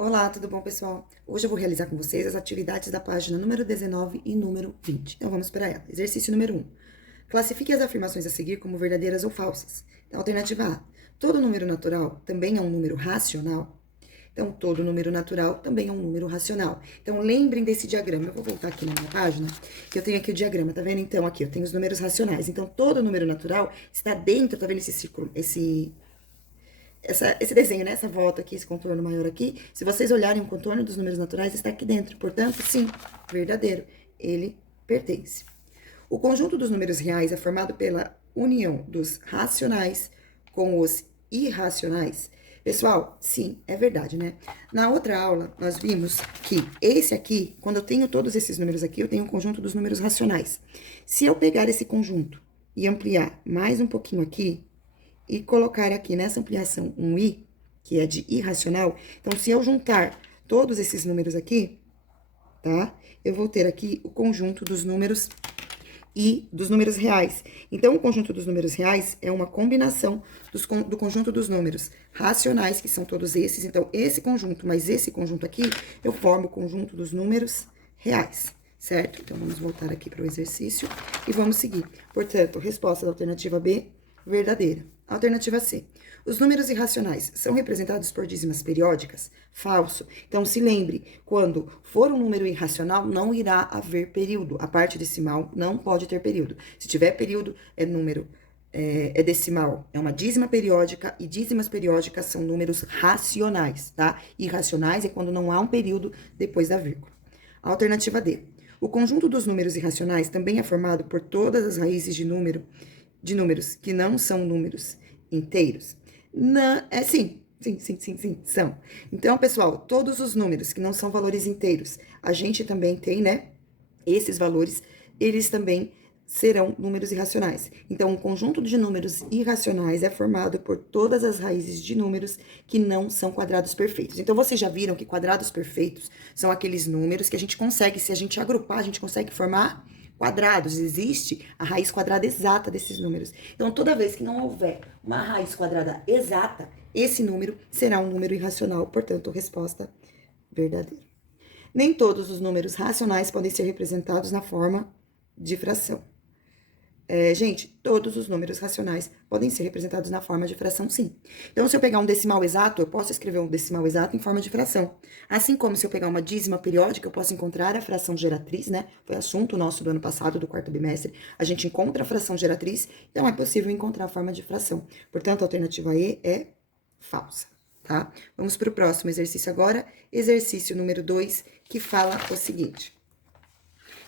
Olá, tudo bom, pessoal? Hoje eu vou realizar com vocês as atividades da página número 19 e número 20. Então vamos para ela. Exercício número 1. Classifique as afirmações a seguir como verdadeiras ou falsas. Então, alternativa A. Todo número natural também é um número racional? Então, todo número natural também é um número racional. Então, lembrem desse diagrama. Eu vou voltar aqui na minha página, que eu tenho aqui o diagrama, tá vendo? Então, aqui eu tenho os números racionais. Então, todo número natural está dentro, tá vendo esse círculo, esse desenho, né? Essa volta aqui, esse contorno maior aqui. Se vocês olharem o contorno dos números naturais, está aqui dentro. Portanto, sim, verdadeiro. Ele pertence. O conjunto dos números reais é formado pela união dos racionais com os irracionais. Pessoal, sim, é verdade, né? Na outra aula, nós vimos que esse aqui, quando eu tenho todos esses números aqui, eu tenho o conjunto dos números racionais. Se eu pegar esse conjunto e ampliar mais um pouquinho aqui, e colocar aqui nessa ampliação um i, que é de irracional, então se eu juntar todos esses números aqui, tá? Eu vou ter aqui o conjunto dos números e dos números reais. Então, o conjunto dos números reais é uma combinação do conjunto dos números racionais, que são todos esses. Então, esse conjunto mais esse conjunto aqui, eu formo o conjunto dos números reais, certo? Então, vamos voltar aqui para o exercício e vamos seguir. Portanto, resposta da alternativa B, verdadeira. Alternativa C. Os números irracionais são representados por dízimas periódicas? Falso. Então, se lembre, quando for um número irracional, não irá haver período. A parte decimal não pode ter período. Se tiver período, é decimal, é uma dízima periódica, e dízimas periódicas são números racionais, tá? Irracionais é quando não há um período depois da vírgula. Alternativa D. O conjunto dos números irracionais também é formado por todas as raízes de números que não são números inteiros? Não, sim, são. Então, pessoal, todos os números que não são valores inteiros, a gente também tem, né? Esses valores, eles também serão números irracionais. Então, um conjunto de números irracionais é formado por todas as raízes de números que não são quadrados perfeitos. Então, vocês já viram que quadrados perfeitos são aqueles números que a gente consegue, se a gente agrupar, a gente consegue formar quadrados. Existe a raiz quadrada exata desses números. Então, toda vez que não houver uma raiz quadrada exata, esse número será um número irracional, portanto, resposta verdadeira. Nem todos os números racionais podem ser representados na forma de fração. Gente, todos os números racionais podem ser representados na forma de fração, sim. Então, se eu pegar um decimal exato, eu posso escrever um decimal exato em forma de fração. Assim como se eu pegar uma dízima periódica, eu posso encontrar a fração geratriz, né? Foi assunto nosso do ano passado, do quarto bimestre. A gente encontra a fração geratriz, então é possível encontrar a forma de fração. Portanto, a alternativa E é falsa, tá? Vamos para o próximo exercício agora, exercício número 2, que fala o seguinte.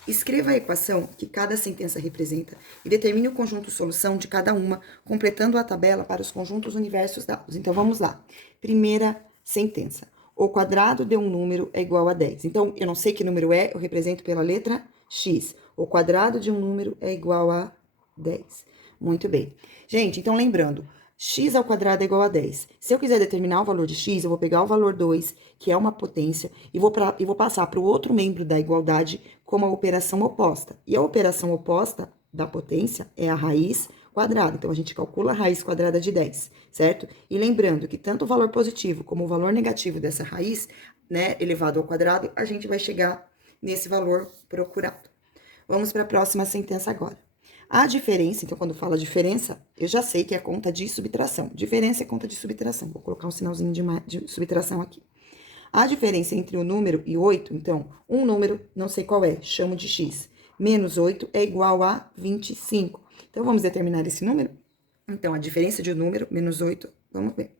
Escreva a equação que cada sentença representa e determine o conjunto solução de cada uma, completando a tabela para os conjuntos universos dados. Então, vamos lá. Primeira sentença. O quadrado de um número é igual a 10. Então, eu não sei que número é, eu represento pela letra X. O quadrado de um número é igual a 10. Muito bem. Gente, então lembrando, x ao quadrado é igual a 10. Se eu quiser determinar o valor de x, eu vou pegar o valor 2, que é uma potência, e vou passar para o outro membro da igualdade como a operação oposta. E a operação oposta da potência é a raiz quadrada. Então, a gente calcula a raiz quadrada de 10, certo? E lembrando que tanto o valor positivo como o valor negativo dessa raiz, né, elevado ao quadrado, a gente vai chegar nesse valor procurado. Vamos para a próxima sentença agora. A diferença, então, quando fala diferença, eu já sei que é conta de subtração. Diferença é conta de subtração. Vou colocar um sinalzinho de subtração aqui. A diferença entre o número e 8, então, um número, não sei qual é, chamo de x, menos 8 é igual a 25. Então, vamos determinar esse número? Então, a diferença de um número, menos 8, vamos ver.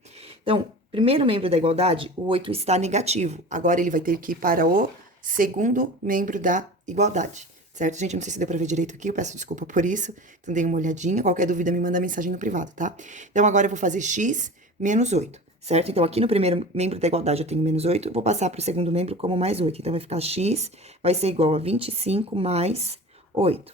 Então, primeiro membro da igualdade, o 8 está negativo. Agora, ele vai ter que ir para o segundo membro da igualdade. Certo, gente? Não sei se deu pra ver direito aqui, eu peço desculpa por isso. Então, dei uma olhadinha. Qualquer dúvida, me manda mensagem no privado, tá? Então, agora eu vou fazer x menos 8, certo? Então, aqui no primeiro membro da igualdade eu tenho menos 8, vou passar pro segundo membro como mais 8. Então, vai ficar x vai ser igual a 25 mais 8.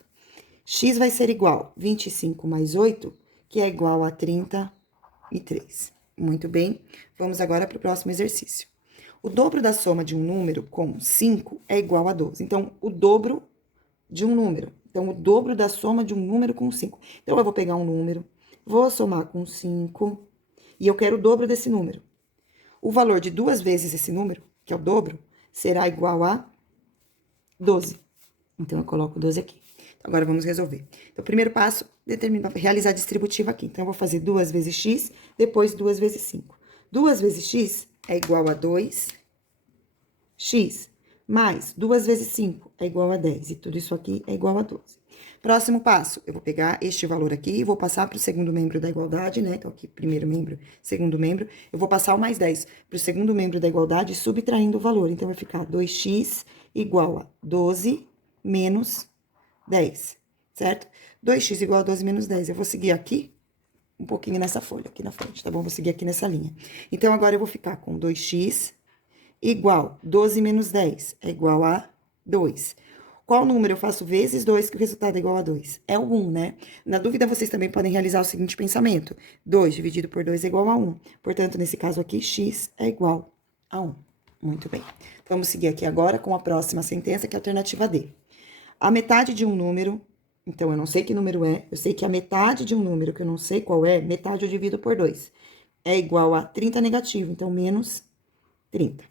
X vai ser igual a 25 mais 8, que é igual a 33. Muito bem, vamos agora para o próximo exercício. O dobro da soma de um número com 5 é igual a 12. Então, o dobro de um número. Então, o dobro da soma de um número com 5. Então, eu vou pegar um número, vou somar com 5, e eu quero o dobro desse número. O valor de 2 vezes esse número, que é o dobro, será igual a 12. Então, eu coloco 12 aqui. Agora, vamos resolver. Então, o primeiro passo, realizar a distributiva aqui. Então, eu vou fazer 2 vezes x, depois 2 vezes 5. 2 vezes x é igual a 2x, mais 2 vezes 5 é igual a 10. E tudo isso aqui é igual a 12. Próximo passo, eu vou pegar este valor aqui e vou passar para o segundo membro da igualdade, né? Então, aqui, primeiro membro, segundo membro. Eu vou passar o mais 10 para o segundo membro da igualdade, subtraindo o valor. Então, vai ficar 2x igual a 12 menos 10, certo? 2x igual a 12 menos 10. Eu vou seguir aqui, um pouquinho nessa folha, aqui na frente, tá bom? Vou seguir aqui nessa linha. Então, agora eu vou ficar com 2x igual 12 menos 10 é igual a 2. Qual número eu faço vezes 2, que o resultado é igual a 2? É o 1, né? Na dúvida, vocês também podem realizar o seguinte pensamento. 2 dividido por 2 é igual a 1. Portanto, nesse caso aqui, x é igual a 1. Muito bem. Vamos seguir aqui agora com a próxima sentença, que é a alternativa D. A metade de um número, então eu não sei que número é, eu sei que a metade de um número, que eu não sei qual é, metade eu divido por 2. É igual a 30 negativo, então menos 30.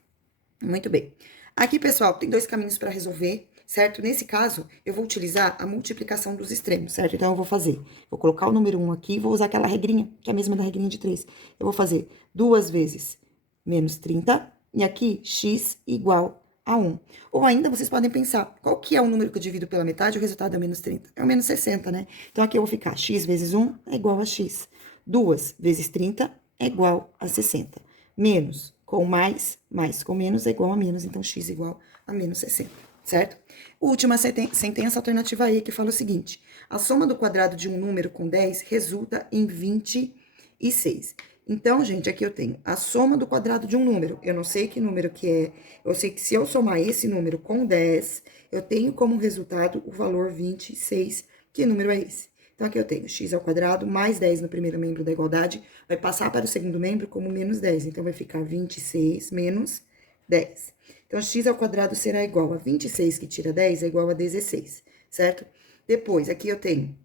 Muito bem. Aqui, pessoal, tem 2 caminhos para resolver, certo? Nesse caso, eu vou utilizar a multiplicação dos extremos, certo? Então, eu vou colocar o número 1 aqui e vou usar aquela regrinha, que é a mesma da regrinha de 3. Eu vou fazer 2 vezes menos 30, e aqui, x igual a 1. Ou ainda, vocês podem pensar, qual que é o número que eu divido pela metade e o resultado é menos 30? É o menos 60, né? Então, aqui eu vou ficar x vezes 1 é igual a x. 2 vezes 30 é igual a 60. Menos com mais com menos é igual a menos, então x igual a menos 60, certo? Última sentença, alternativa E, que fala o seguinte: a soma do quadrado de um número com 10 resulta em 26. Então, gente, aqui eu tenho a soma do quadrado de um número. Eu não sei que número que é. Eu sei que se eu somar esse número com 10, eu tenho como resultado o valor 26. Que número é esse? Então, aqui eu tenho x ao quadrado mais 10 no primeiro membro da igualdade, vai passar para o segundo membro como menos 10. Então, vai ficar 26 menos 10. Então, x ao quadrado será igual a 26, que tira 10, é igual a 16, certo? Depois, aqui eu tenho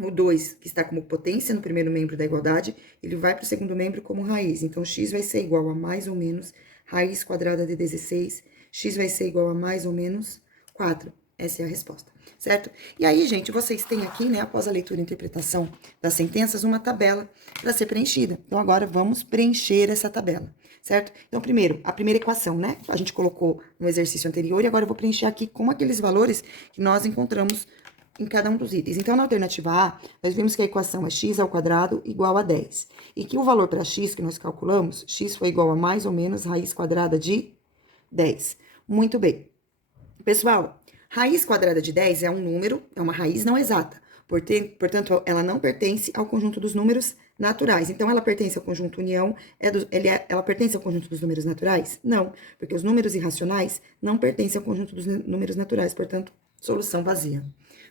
o 2, que está como potência no primeiro membro da igualdade, ele vai para o segundo membro como raiz. Então, x vai ser igual a mais ou menos raiz quadrada de 16. X vai ser igual a mais ou menos 4. Essa é a resposta, certo? E aí, gente, vocês têm aqui, né, após a leitura e interpretação das sentenças, uma tabela para ser preenchida. Então, agora, vamos preencher essa tabela, certo? Então, primeiro, a primeira equação, né, a gente colocou no exercício anterior, e agora eu vou preencher aqui com aqueles valores que nós encontramos em cada um dos itens. Então, na alternativa A, nós vimos que a equação é x ao quadrado igual a 10. E que o valor para x que nós calculamos, x foi igual a mais ou menos raiz quadrada de 10. Muito bem. Pessoal, raiz quadrada de 10 é um número, é uma raiz não exata. Portanto, ela não pertence ao conjunto dos números naturais. Então, ela pertence ao conjunto união, ela pertence ao conjunto dos números naturais? Não, porque os números irracionais não pertencem ao conjunto dos números naturais, portanto, solução vazia.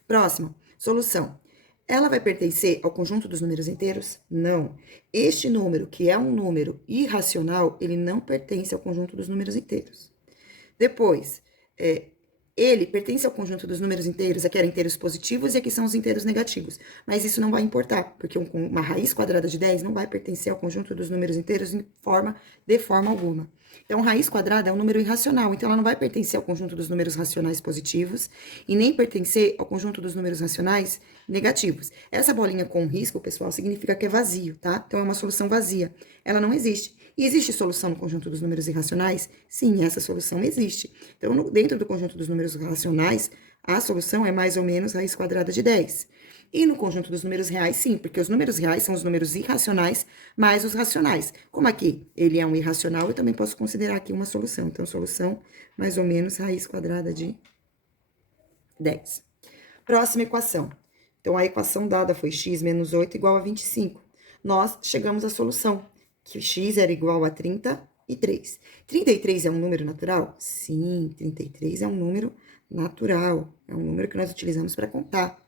Próxima, solução. Ela vai pertencer ao conjunto dos números inteiros? Não. Este número, que é um número irracional, ele não pertence ao conjunto dos números inteiros. Depois, ele pertence ao conjunto dos números inteiros, aqui eram inteiros positivos e aqui são os inteiros negativos. Mas isso não vai importar, porque uma raiz quadrada de 10 não vai pertencer ao conjunto dos números inteiros de forma alguma. Então, raiz quadrada é um número irracional, então ela não vai pertencer ao conjunto dos números racionais positivos e nem pertencer ao conjunto dos números racionais negativos. Essa bolinha com risco, pessoal, significa que é vazio, tá? Então, é uma solução vazia. Ela não existe. E existe solução no conjunto dos números irracionais? Sim, essa solução existe. Então, dentro do conjunto dos números racionais, a solução é mais ou menos raiz quadrada de 10. E no conjunto dos números reais, sim, porque os números reais são os números irracionais mais os racionais. Como aqui ele é um irracional, eu também posso considerar aqui uma solução. Então, solução mais ou menos raiz quadrada de 10. Próxima equação. Então, a equação dada foi x menos 8 igual a 25. Nós chegamos à solução, que x era igual a 33. 33 é um número natural? Sim, 33 é um número natural. É um número que nós utilizamos para contar.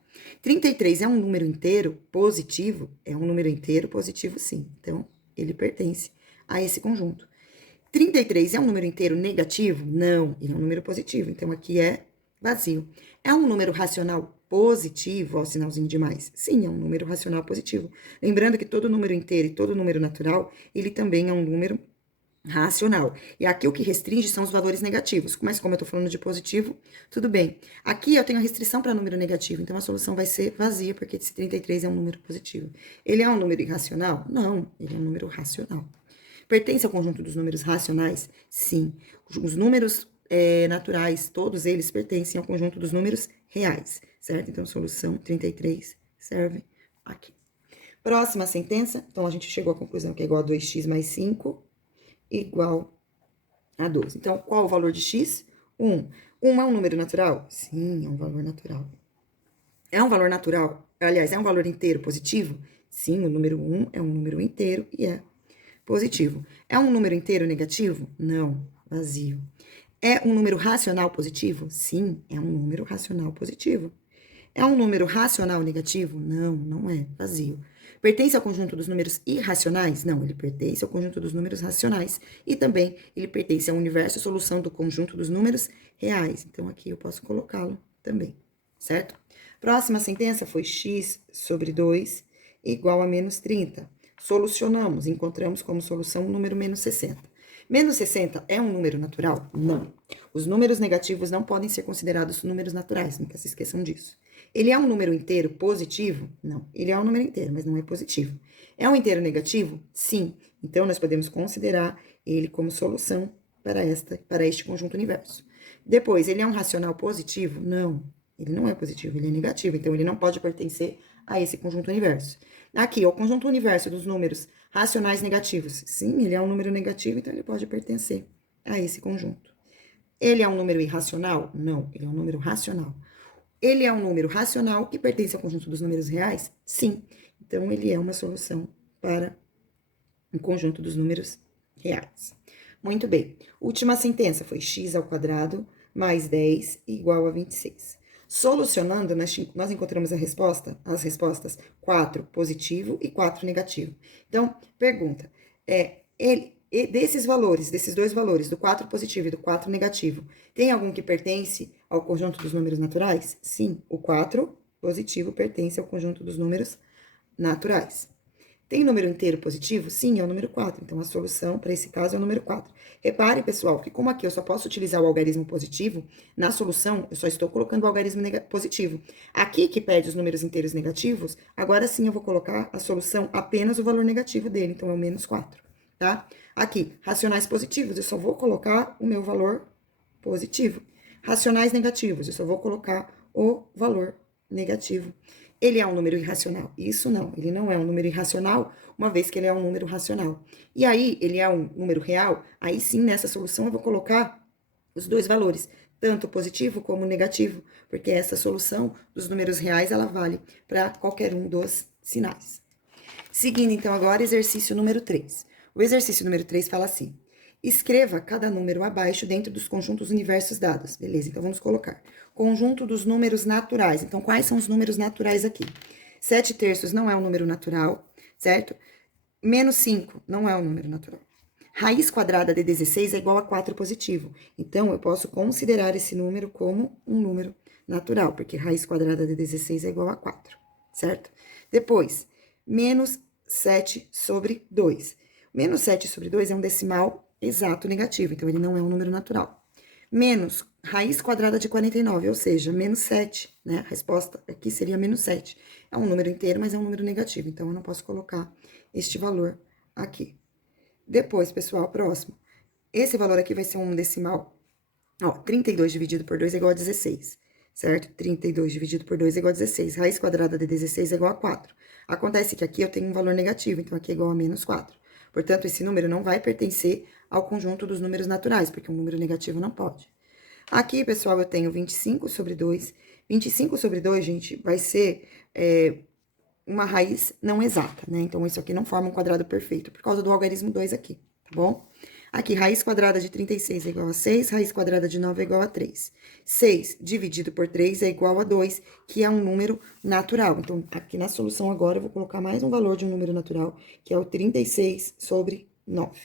33 é um número inteiro positivo? É um número inteiro positivo, sim. Então, ele pertence a esse conjunto. 33 é um número inteiro negativo? Não, ele é um número positivo. Então, aqui é vazio. É um número racional positivo? Ó, sinalzinho de mais. Sim, é um número racional positivo. Lembrando que todo número inteiro e todo número natural, ele também é um número racional. E aqui o que restringe são os valores negativos. Mas como eu tô falando de positivo, tudo bem. Aqui eu tenho a restrição para número negativo, então a solução vai ser vazia, porque esse 33 é um número positivo. Ele é um número irracional? Não, ele é um número racional. Pertence ao conjunto dos números racionais? Sim. Os números naturais, todos eles pertencem ao conjunto dos números reais, certo? Então, solução 33 serve aqui. Próxima sentença, então a gente chegou à conclusão que é igual a 2x mais 5 igual a 12. Então, qual o valor de x? 1. 1 é um número natural? Sim, é um valor natural. É um valor natural? Aliás, é um valor inteiro positivo? Sim, o número 1 é um número inteiro e é positivo. É um número inteiro negativo? Não, vazio. É um número racional positivo? Sim, é um número racional positivo. É um número racional negativo? Não, não é, vazio. Pertence ao conjunto dos números irracionais? Não, ele pertence ao conjunto dos números racionais. E também ele pertence ao universo solução do conjunto dos números reais. Então, aqui eu posso colocá-lo também, certo? Próxima sentença foi x sobre 2 igual a menos 30. Solucionamos, encontramos como solução o número menos 60. Menos 60 é um número natural? Não. Os números negativos não podem ser considerados números naturais, nunca se esqueçam disso. Ele é um número inteiro positivo? Não. Ele é um número inteiro, mas não é positivo. É um inteiro negativo? Sim. Então, nós podemos considerar ele como solução para este conjunto universo. Depois, ele é um racional positivo? Não. Ele não é positivo, ele é negativo. Então, ele não pode pertencer a esse conjunto universo. Aqui, o conjunto universo dos números racionais negativos. Sim, ele é um número negativo, então ele pode pertencer a esse conjunto. Ele é um número irracional? Não, ele é um número racional. Ele é um número racional que pertence ao conjunto dos números reais? Sim. Então, ele é uma solução para o conjunto dos números reais. Muito bem. Última sentença foi x ao quadrado mais 10 igual a 26. Solucionando, nós encontramos as respostas 4 positivo e 4 negativo. Então, pergunta, desses valores, desses dois valores, do 4 positivo e do 4 negativo, tem algum que pertence ao conjunto dos números naturais? Sim, o 4 positivo pertence ao conjunto dos números naturais. Tem número inteiro positivo? Sim, é o número 4. Então, a solução para esse caso é o número 4. Repare, pessoal, que como aqui eu só posso utilizar o algarismo positivo, na solução eu só estou colocando o algarismo positivo. Aqui que pede os números inteiros negativos, agora sim eu vou colocar a solução apenas o valor negativo dele, então é o menos 4, tá? Aqui, racionais positivos, eu só vou colocar o meu valor positivo. Racionais negativos, eu só vou colocar o valor negativo. Ele é um número irracional? Isso não, ele não é um número irracional, uma vez que ele é um número racional. E aí, ele é um número real? Aí sim, nessa solução, eu vou colocar os dois valores, tanto positivo como negativo, porque essa solução dos números reais, ela vale para qualquer um dos sinais. Seguindo, então, agora, exercício número 3. O exercício número 3 fala assim: escreva cada número abaixo dentro dos conjuntos universos dados. Beleza, então vamos colocar. Conjunto dos números naturais. Então, quais são os números naturais aqui? 7 terços não é um número natural, certo? Menos 5 não é um número natural. Raiz quadrada de 16 é igual a 4 positivo. Então, eu posso considerar esse número como um número natural, porque raiz quadrada de 16 é igual a 4, certo? Depois, menos 7 sobre 2. Menos 7 sobre 2 é um decimal exato negativo, então ele não é um número natural. Menos raiz quadrada de 49, ou seja, menos 7, né? A resposta aqui seria menos 7. É um número inteiro, mas é um número negativo, então eu não posso colocar este valor aqui. Depois, pessoal, próximo. Esse valor aqui vai ser um decimal. Ó, 32 dividido por 2 é igual a 16, certo? 32 dividido por 2 é igual a 16. Raiz quadrada de 16 é igual a 4. Acontece que aqui eu tenho um valor negativo, então aqui é igual a menos 4. Portanto, esse número não vai pertencer ao conjunto dos números naturais, porque um número negativo não pode. Aqui, pessoal, eu tenho 25 sobre 2. 25 sobre 2, gente, vai ser uma raiz não exata, né? Então, isso aqui não forma um quadrado perfeito, por causa do algarismo 2 aqui, tá bom? Aqui, raiz quadrada de 36 é igual a 6, raiz quadrada de 9 é igual a 3. 6 dividido por 3 é igual a 2, que é um número natural. Então, aqui na solução agora, eu vou colocar mais um valor de um número natural, que é o 36 sobre 9,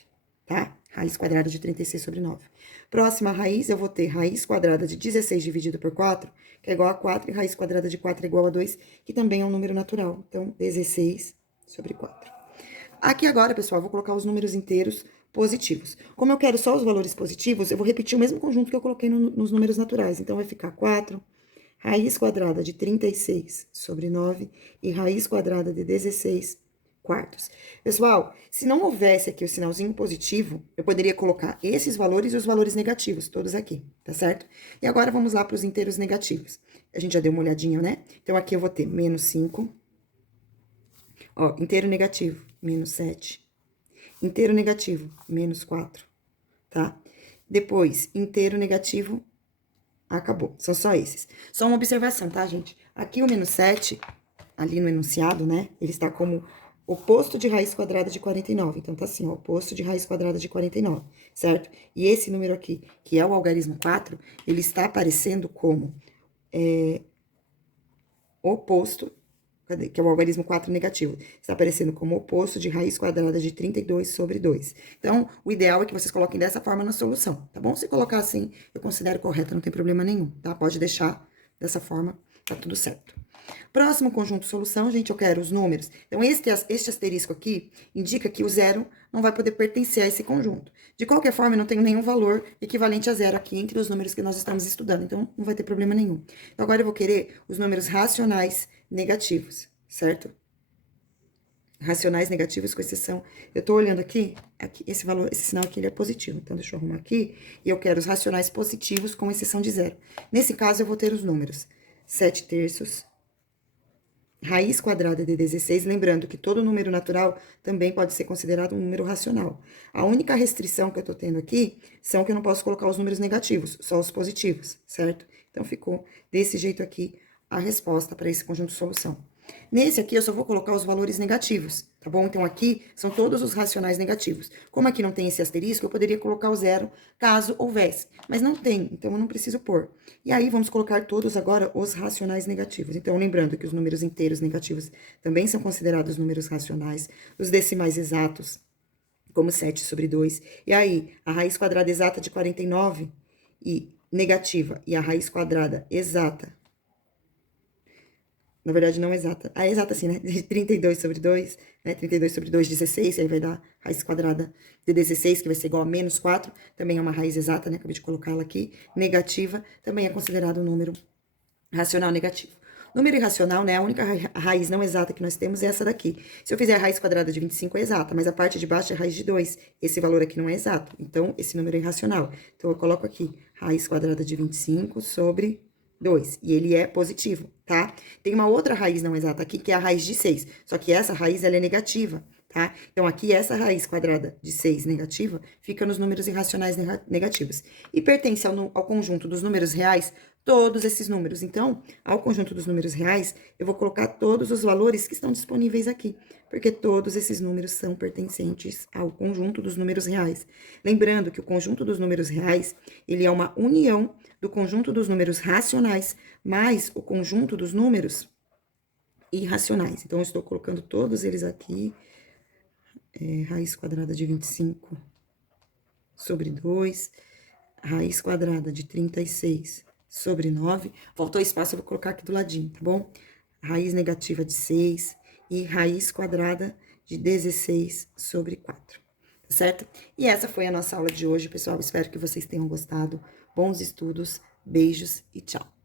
tá? Raiz quadrada de 36 sobre 9. Próxima raiz, eu vou ter raiz quadrada de 16 dividido por 4, que é igual a 4, e raiz quadrada de 4 é igual a 2, que também é um número natural. Então, 16 sobre 4. Aqui agora, pessoal, eu vou colocar os números inteiros positivos. Como eu quero só os valores positivos, eu vou repetir o mesmo conjunto que eu coloquei nos números naturais. Então, vai ficar 4 raiz quadrada de 36 sobre 9 e raiz quadrada de 16 quartos. Pessoal, se não houvesse aqui o sinalzinho positivo, eu poderia colocar esses valores e os valores negativos, todos aqui, tá certo? E agora vamos lá para os inteiros negativos. A gente já deu uma olhadinha, né? Então, aqui eu vou ter menos 5. Ó, inteiro negativo, menos 7. Inteiro negativo, menos 4, tá? Depois, inteiro negativo, acabou. São só esses. Só uma observação, tá, gente? Aqui o menos 7, ali no enunciado, né? Ele está como oposto de raiz quadrada de 49. Então, tá assim, ó, oposto de raiz quadrada de 49, certo? E esse número aqui, que é o algarismo 4, ele está aparecendo como oposto, que é o algarismo 4 negativo, está aparecendo como oposto de raiz quadrada de 32 sobre 2. Então, o ideal é que vocês coloquem dessa forma na solução, tá bom? Se colocar assim, eu considero correto, não tem problema nenhum, tá? Pode deixar dessa forma, tá tudo certo. Próximo conjunto solução, gente, eu quero os números. Então, este asterisco aqui indica que o zero não vai poder pertencer a esse conjunto. De qualquer forma, eu não tenho nenhum valor equivalente a zero aqui entre os números que nós estamos estudando, então não vai ter problema nenhum. Então, agora eu vou querer os números racionais negativos, certo? Racionais negativos, com exceção... Eu tô olhando aqui, esse valor, esse sinal aqui, ele é positivo. Então, deixa eu arrumar aqui. E eu quero os racionais positivos, com exceção de zero. Nesse caso, eu vou ter os números 7 terços... Raiz quadrada de 16, lembrando que todo número natural também pode ser considerado um número racional. A única restrição que eu tô tendo aqui são que eu não posso colocar os números negativos, só os positivos, certo? Então, ficou desse jeito aqui a resposta para esse conjunto de solução. Nesse aqui, eu só vou colocar os valores negativos, tá bom? Então, aqui são todos os racionais negativos. Como aqui não tem esse asterisco, eu poderia colocar o zero caso houvesse. Mas não tem, então eu não preciso pôr. E aí, vamos colocar todos agora os racionais negativos. Então, lembrando que os números inteiros negativos também são considerados números racionais. Os decimais exatos, como 7 sobre 2. E aí, a raiz quadrada exata de 49 e negativa e a raiz quadrada exata, na verdade, não exata. Ah, exata sim, né? De 32 sobre 2, né? 32 sobre 2, 16, e aí vai dar raiz quadrada de 16, que vai ser igual a menos 4, também é uma raiz exata, né? Acabei de colocá-la aqui. Negativa, também é considerado um número racional negativo. Número irracional, né? A única raiz não exata que nós temos é essa daqui. Se eu fizer a raiz quadrada de 25 é exata, mas a parte de baixo é a raiz de 2. Esse valor aqui não é exato, então esse número é irracional. Então, eu coloco aqui raiz quadrada de 25 sobre 2, e ele é positivo, tá? Tem uma outra raiz não exata aqui, que é a raiz de 6, só que essa raiz, ela é negativa, tá? Então, aqui, essa raiz quadrada de 6 negativa, fica nos números irracionais negativos. E pertence ao conjunto dos números reais, todos esses números. Então, ao conjunto dos números reais, eu vou colocar todos os valores que estão disponíveis aqui, porque todos esses números são pertencentes ao conjunto dos números reais. Lembrando que o conjunto dos números reais, ele é uma união do conjunto dos números racionais mais o conjunto dos números irracionais. Então, eu estou colocando todos eles aqui. Raiz quadrada de 25 sobre 2, raiz quadrada de 36 sobre 9. Faltou espaço, eu vou colocar aqui do ladinho, tá bom? Raiz negativa de 6 e raiz quadrada de 16 sobre 4, tá certo? E essa foi a nossa aula de hoje, pessoal. Espero que vocês tenham gostado. Bons estudos, beijos e tchau!